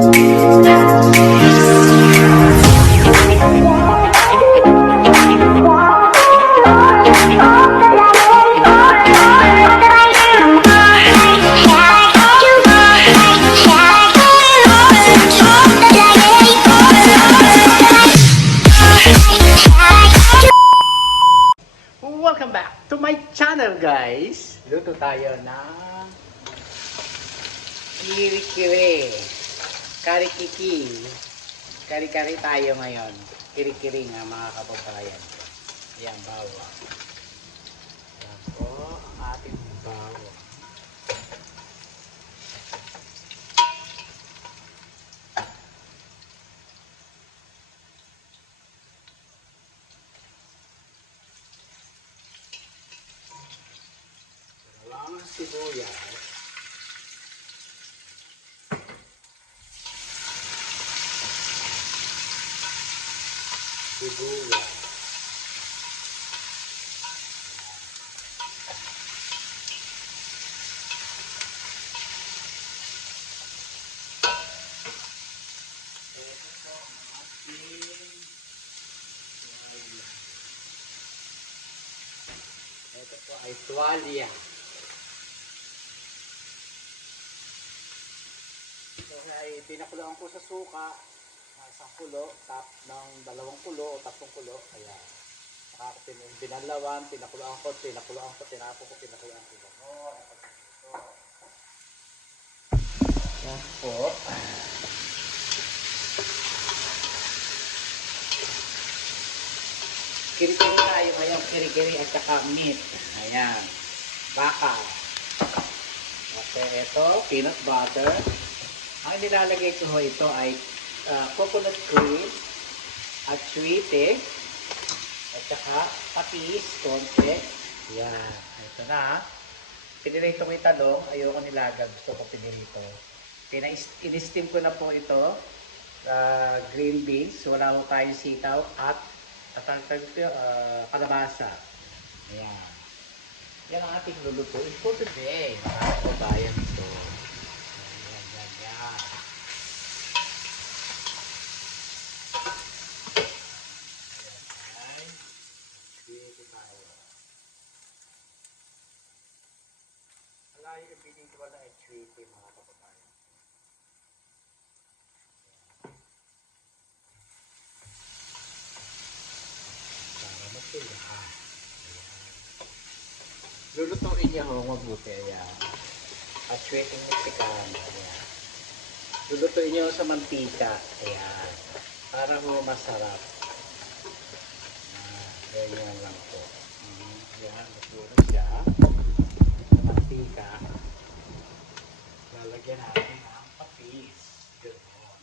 Welcome back to my channel, guys. Luto tayo ng kiri-kiri, kari-kiki, kari-kari tayo ngayon. Kiri-kiri nga mga kababayan. Ayan, bawang. Ayan po ang ating bawang. Dalawang sibuyas. Sibuyas. Ito po ay tuwalya. So ay pinakuloan ko sa suka, isang kulo, tap ng dalawang kulo o tatlong kulo. Kaya binalawan, pinakuloan ko, tinapon ko, pinakuloan ko. Yan po. Kiri-kiri tayo ngayon, kiri-kiri at saka meat. Ayan, baka. Okay, ito, peanut butter. Ang nilalagay ko ito ay coconut cream at sweetie at saka patis, konti. Ayan, ito na. Pinirito ko yung talong, ayoko nilaga, gusto ko pinirito. In-steam ko na po ito, green beans, wala ko tayong sitaw at kalabasa. Ayan. Yan ang ating lulutuin for today. Mga kababayan ito. Yan. Ayan. Dito tayo. Alayo yung binigwa na HVP mga kababayan. Para magsilahan. Lulutuin niya ho mabuti. Ayan. At sweeting Mexican. Ayan. Lulutuin niyo sa mantika. Ayan. Para mo masarap. Ganyan lang po. Ayan. Luto siya. Mantika. Lalagyan natin ng patis. Ganoon.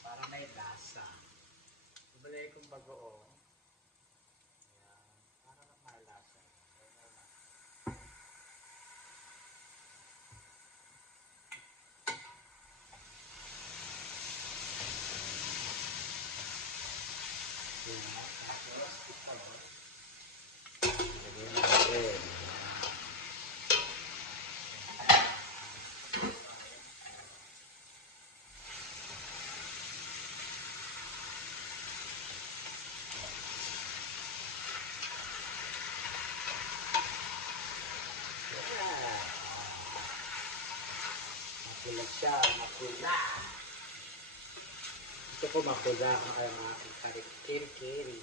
Para may lasa. Ibalay kong bagoong. Ayan. Para may lasa. Mapula siya, mapula. Gusto ko mapula ang aking kiri-kiri.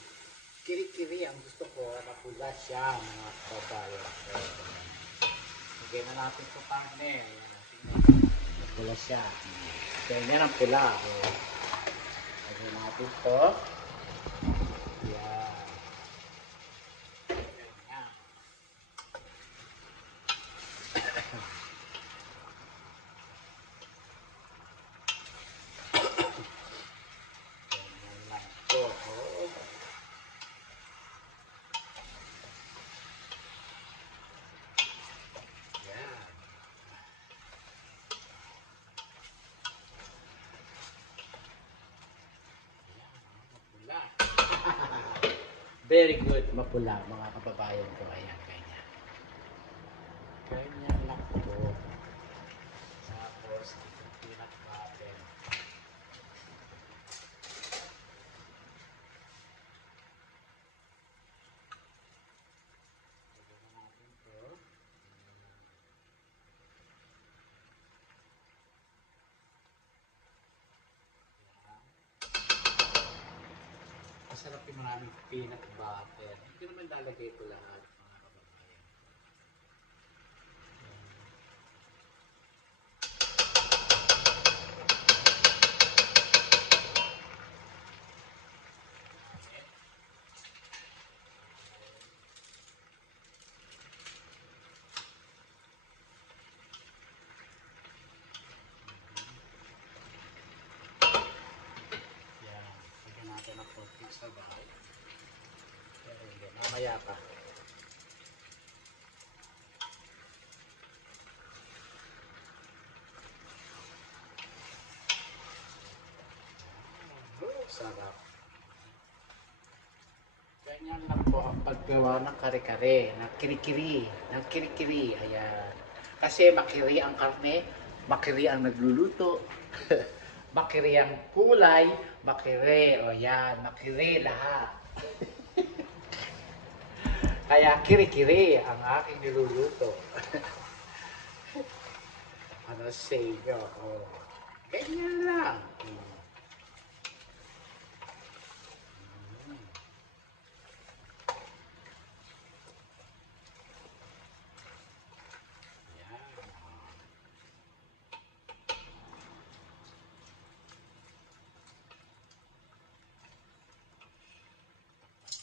Kiri-kiri ang gusto ko, mapula siya mga kababayan. Lagyan na natin ito partner. Mapula siya. Ganyan ang pula. Lagyan natin ito. Yan. Ganyan. Very good, mapula mga kababayan ko. Ayan, ganyan. Ganyan lang po. Tapos, peanut butter. yung maraming peanut butter. Hindi naman lalagay ko lahat, mga kababayan. Yan. Lagyan natin ng konting sabaw. Pero hindi, mamaya pa. Sarap. Ganyan lang po ang paggawa ng kare-kare, ng kiri-kiri. Ayan. Kasi makiri ang karne, makiri ang nagluluto, makiri ang kulay, makiri. O yan, makiri lahat. Kaya kiri-kiri ang aking niluluto. Ano say nyo? Oh. Ganyan lang.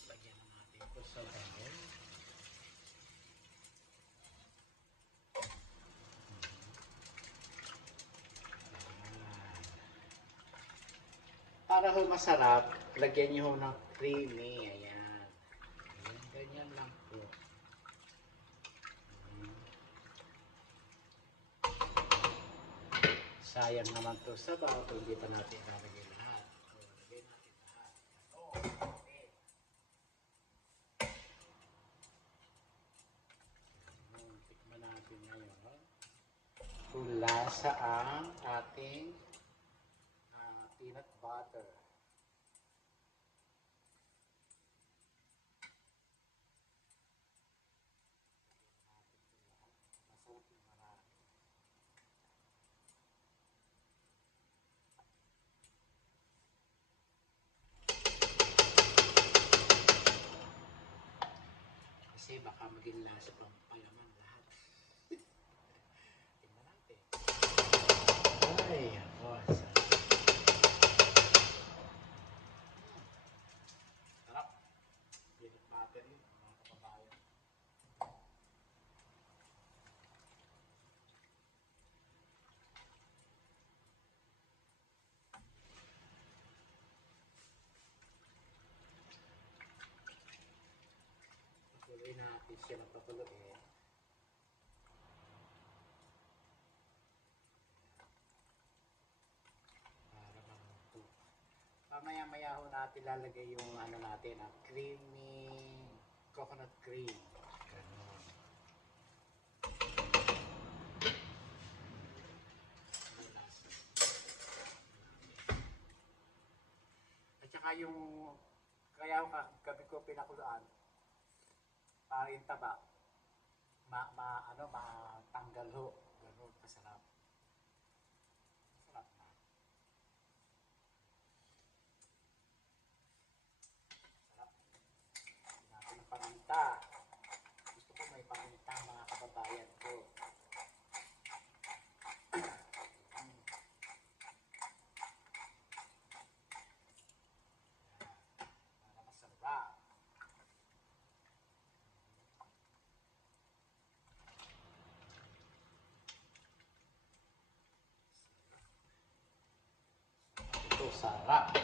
Lagyan na natin ito sa bawal. Para ho masarap, lagyan nyo ho ng creamy. Ayan. Ayan, ganyan lang po. Sayang naman to sa bago kung hindi pa natin ilalagay lahat. So, lagay natin lahat. Tikman natin ngayon. Kung lasa ang ating peanut butter. Masarap yung marami. Kasi baka maging lasa pang palaman lahat. Tingnan natin. Ay, ako. Sarap. Peanut butter yun, mga kababayan. Patuloy natin siya ng patuloy. Para maluto. Mamaya-maya ho natin lalagay yung ano natin, ang creamy coconut cream. Ganon. At saka yung kaya gabi ko pinakuluan para yung taba matanggal ho. Ganon kasarap. Masarap na. Sarap. Natin paminta. Gusto ko may paminta mga kababayan ko. Para masarap. Ito sarap.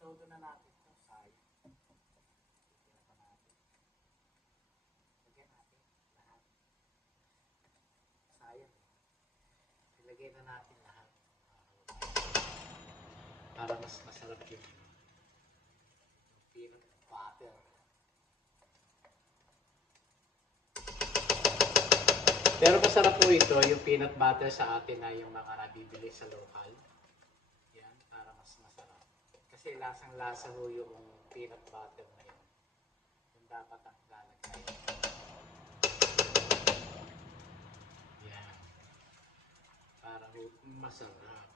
Itodo na natin itong sayang. Tira pa natin. Lagyan natin lahat. Sayang. Ilagay na natin lahat. Para mas masarap yung peanut butter. Pero masarap po ito, yung peanut butter sa atin na yung mga nabibili sa local. Yan, para mas masarap. Kasi lasang-lasa ho yung peanut butter na yun. dapat ang lalagay. Yan. Para masarap.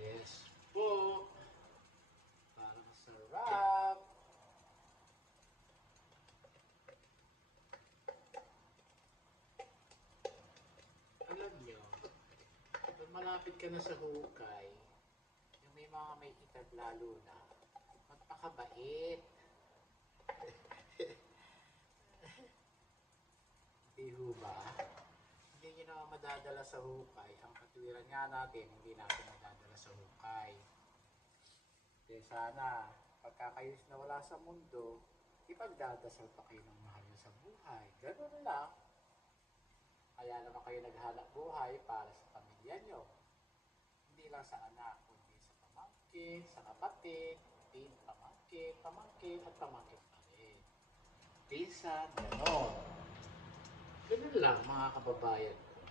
Yes po. Para masarap. Alam nyo, pag malapit ka na sa hukay, yung may mga may edad lalo na, magpakabait. Di ho ba? Hindi nyo naman madadala sa hukay. Ang katwiran nga natin, hindi natin madadala sa hukay. Kaya sana, pagka kayo nawala sa mundo, ipagdadasal pa kayo ng mahal nyo sa buhay. Ganun lang. Kaya naman kayo naghanap buhay para sa pamilya nyo. Hindi lang sa anak, kundi sa pamangkin, sa kapatid, pamangkin, at pamangkin pa rin. Pinsan, gano'n. Ganun lang mga kababayan ko.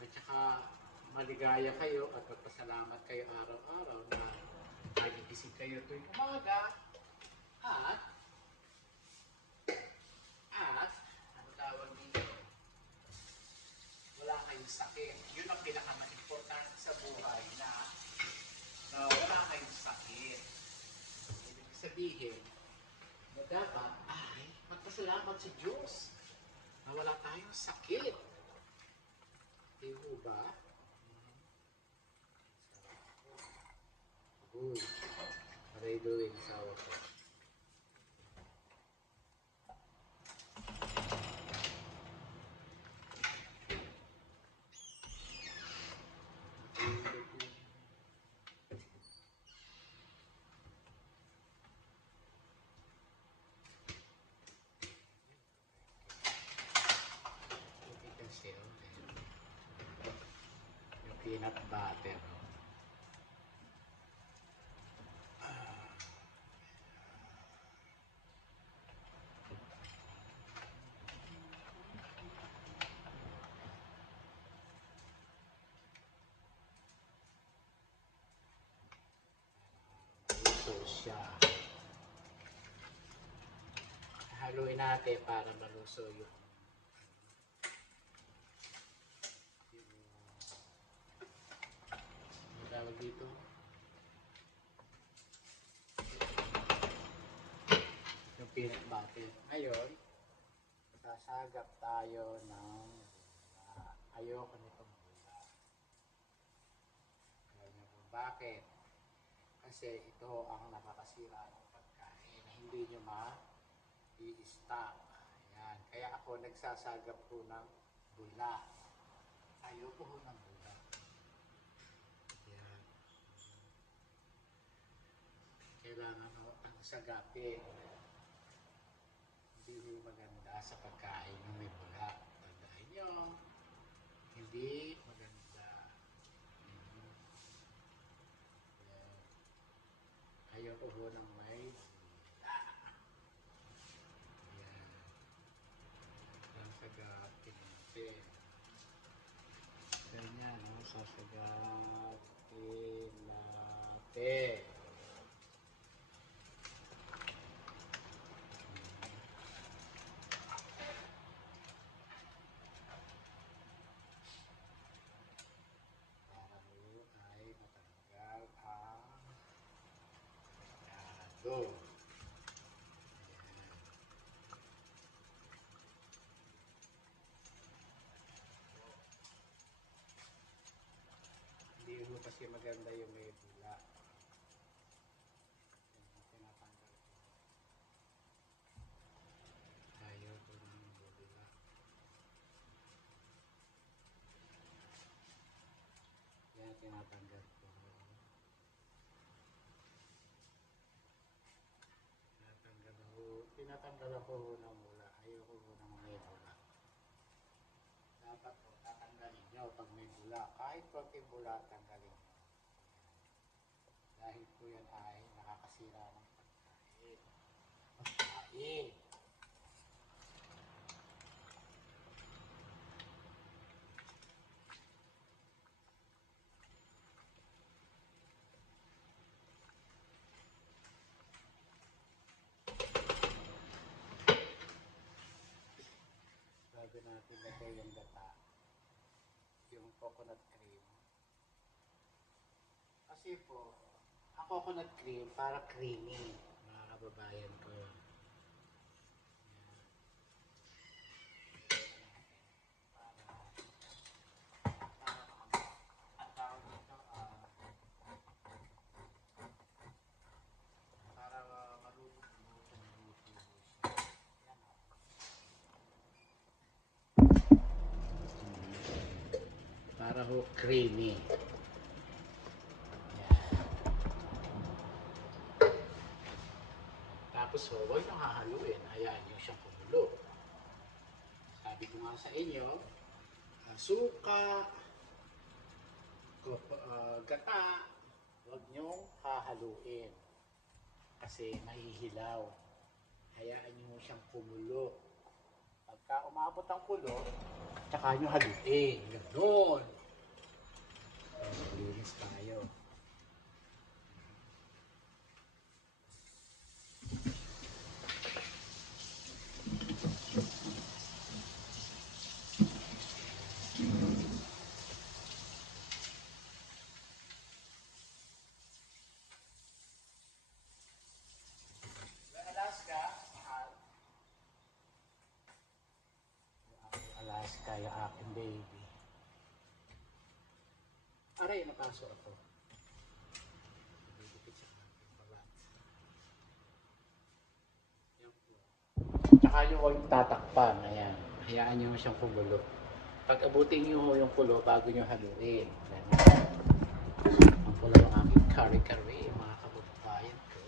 At saka maligaya kayo at magpasalamat kayo araw-araw na nagigising kayo tuwing umaga at ano tawag dito, wala kayong sakit. Yun ang pinaka-importante sa buhay na wala kayong sakit. Ibig sabihin na dapat ay magpasalamat sa Diyos na wala tayong sakit. Di ho ba? Uy, what are you doing, asawa ko? Yung peanut butter. Ito siya. Haluin natin para maluso yung tawag dito. Yung peanut butter. Ngayon, sasagap tayo ng ayoko nitong bula. Alam niyo kung bakit? Kasi ito ang nakakasira ng pagkain na hindi nyo ma-i-stock. Ayan. Kaya ako nagsasagap po ng bula. Ayoko po ng bula. Ayan. Kailangan ang sagapin. Hindi maganda sa pagkain ng may bula. Tandaan nyo, hindi maganda. Ayoko po ng may bula. Ayan. Ang sagapin natin. Ganyan, no? Sasagapin natin. Go. Hindi mo kasi maganda yung may bula. Tinatanggal ko. Ayaw ko ng bula. Yan, tinatanggal ko. Tinatanggal ako ng bula. Ayaw ko ng may bula. Dapat po, tatanggalin nyo pag may bula. Kahit konting bula, tanggalin nyo. Dahil po yan ay nakakasira ng pagkain. Pagkain. ilagay yung gata, yung coconut cream. Kasi po, ang coconut cream para creamy, mga kababayan ko. Ang tawag dito, para maluto siya. Yan, para ho creamy. Tapos huwag nyo hahaluin, hayaan nyo siyang kumulo. Sabi ko nga sa inyo, suka, gata, huwag nyong hahaluin. Kasi mahihilaw. Hayaan nyo siyang kumulo. Pagka umabot ang kulo, tsaka nyo haluin. Ganon. Linis tayo. Alaska, mahal. Alaska, yung aking baby. Aray, napasok ako. Tsaka yung huwag tatakpan, ayan. Hayaan nyo siyang kumulo. Pag abutin nyo yung kulo bago nyo haluin. Ang kulo ng aking kare-kare, mga kababayan ko.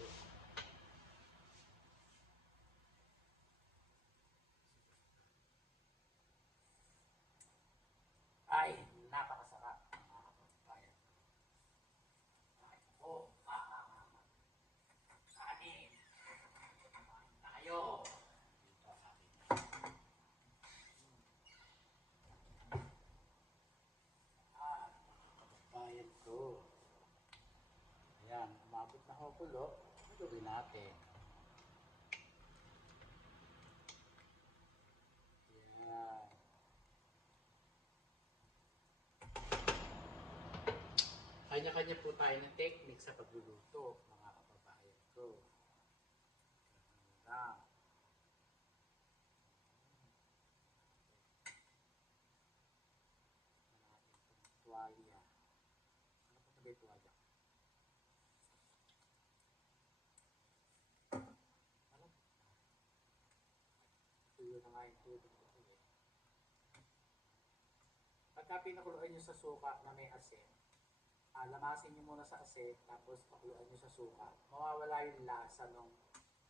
Ay, napakasarap, mga kababayan. Oh, kanin. Tayo. Kababayan ko. Ayan, umabot na ho kulo. Haluin natin. Ayan. Kanya-kanya po tayo ng technique sa pagluluto, mga kababayan ko. Lang. Tuwalya. Ano po sabi tuwalya? Ano? Tuyo na nga yung tubig ko eh. Pagka pinakuluan nyo sa suka na may asin, lamasin nyo muna sa asin, tapos pakuluan nyo sa suka. Mawawala yung lasa ng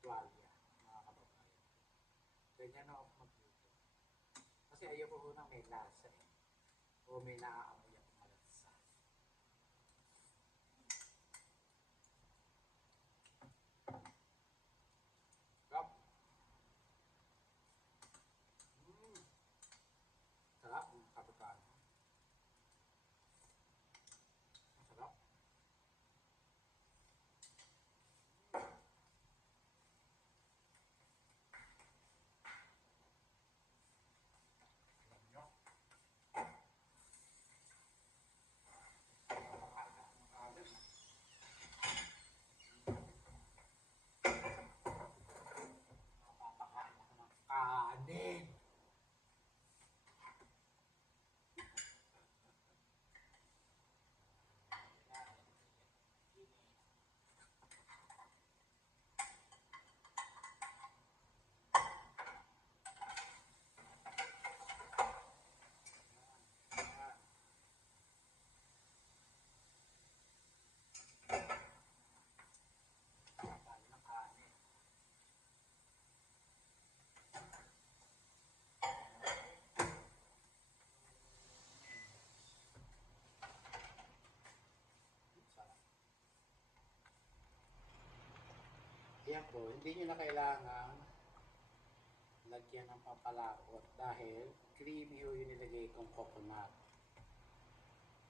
tuwalya, mga kababayan. Ganyan na ako magluto. Kasi ayoko ko nang may lasa eh. O may naaamoy ang malansa. Sarap. Sarap, mga kababayan. Sarap. Kanin. Yan po, hindi nyo na kailangan lagyan ng pampalakot dahil creamy ho yung nilagay kong coconut.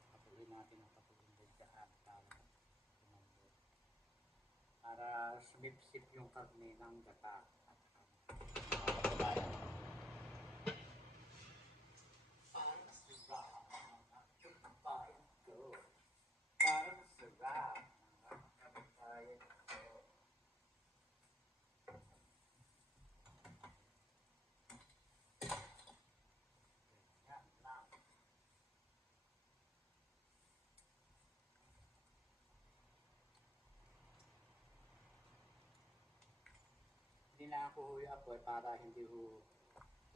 Patuloy natin ang patuloy dyan para sumipsip yung karne ng gata. Hinaan ko ho yung apoy para hindi ho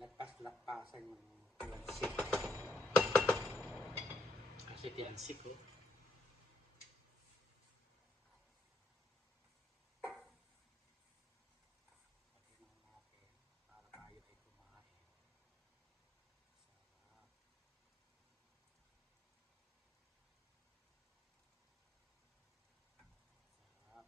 lagpas-lagpasan yung tiyansik. Kasi tiyansik ho. Patinan natin para tayo ay kumain. Sarap. Sarap.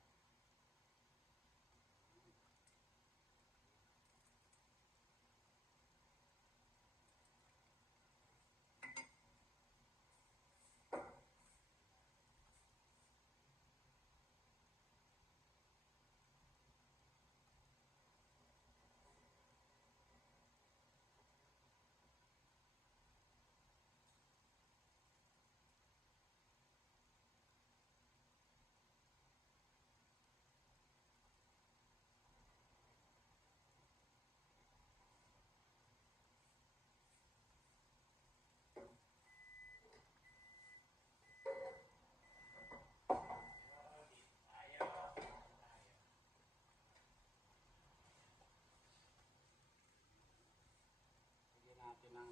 Natin ng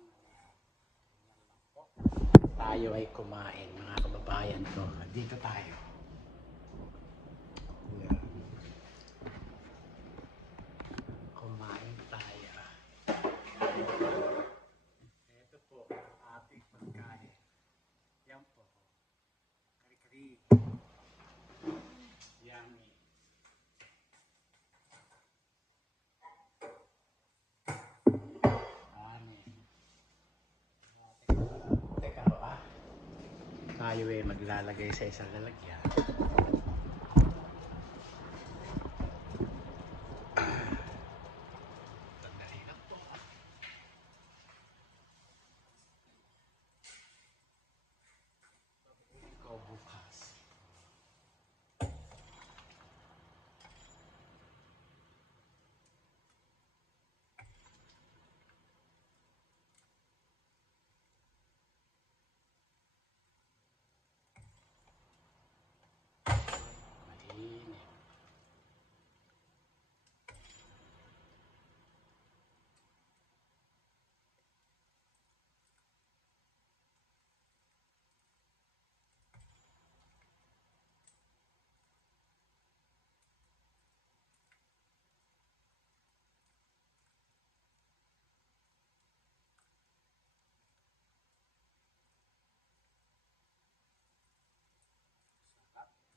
tayo ay kumain mga kababayan ko. Dito tayo. Yan. Kumain tayo. Ito po ating pagkain. Yan po. Kari-kari. Yummy. Teka ho ah. Tayo ay maglalagay sa isang lalagyan. Sandali lang po ah. Ikaw bukas. Mainit.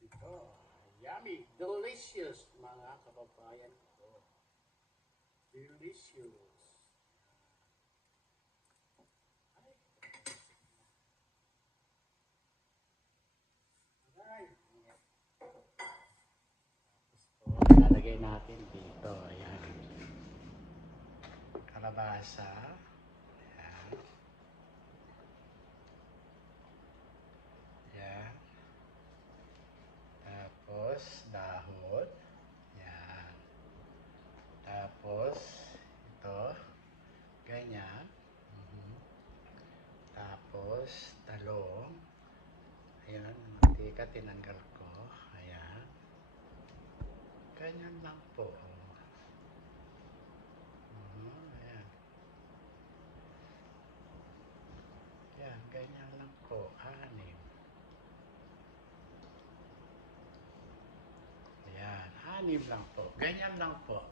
Ito. Yummy. Delicious mga kababayan ko. Delicious. Ay. Tapos po, lalagay natin dito. Ayan. Kalabasa. Ayan. Ayan. Tapos, dahon. Ayan. Tapos, ito. Ganyan. Tapos, talong. Ayan. Mantika, tinanggal ko. Ayan. Ganyan lang po. Ayan. Ayan. Ganyan lang po. Anim. Ayan. Anim lang po. Ganyan lang po.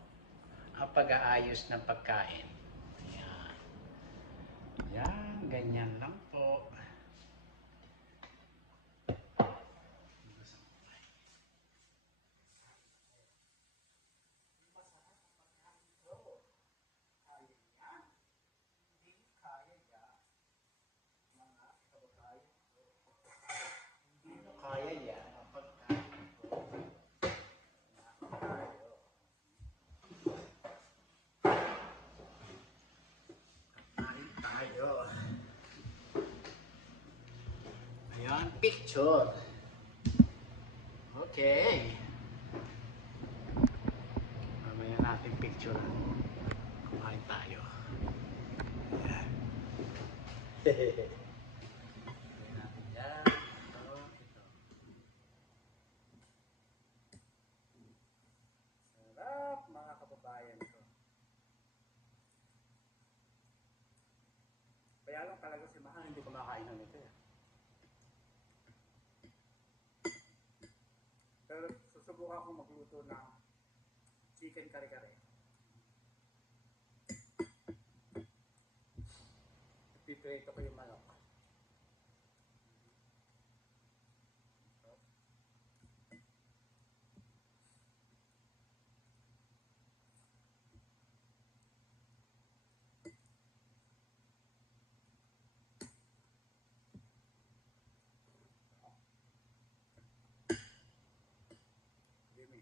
Ang pag-aayos ng pagkain. Ayan. Ayan. Ganyan lang po. Kaya yan ang pagkain ko. Kain tayo. Ayan, picture. Okay. Mamaya natin picture. Kumain tayo. Ayan. Kumain natin yan. Ito, ito. Sarap mga kababayan subukan ko magluto ng chicken kare-kare. Piprito ko yung manok. Jimmy.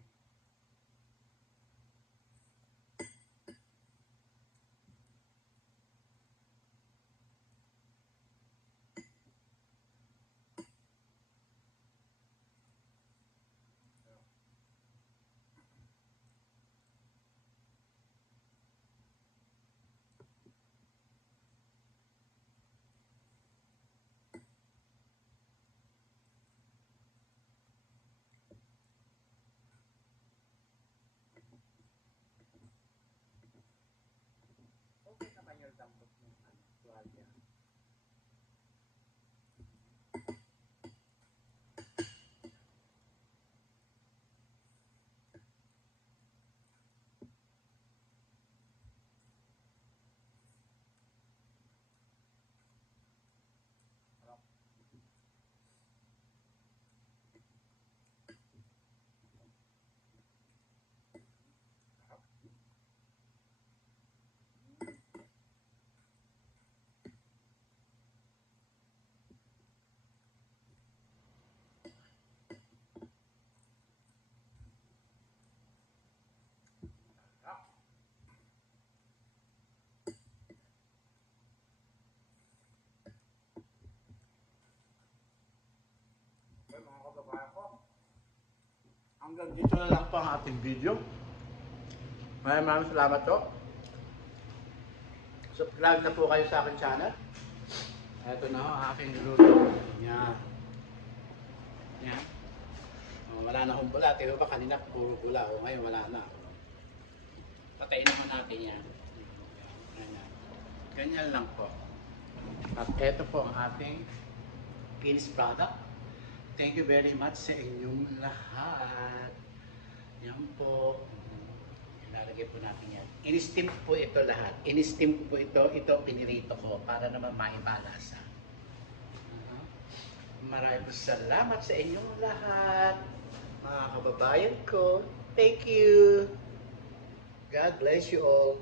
Okay naman yung dampot ng tuwalya. Okay, mga kababayan ko, hanggang dito na lang po ang ating video. Maraming salamat po. Subscribe na po kayo sa aking channel. Ito na ho, ang aking niluto. Yan. Yan. Oh, wala na akong bula. Diba ba kanina puro bula? O ngayon wala na. Patayin naman natin yan. Ganyan. Ganyan lang po. At ito po ang ating finished product. Thank you very much sa inyong lahat. Yan po. Ilalagay po natin yan. In-steam po ito lahat. In-steam po ito. Ito pinirito ko para naman maibalasa. Maraming salamat sa inyong lahat. Mga kababayan ko. Thank you. God bless you all.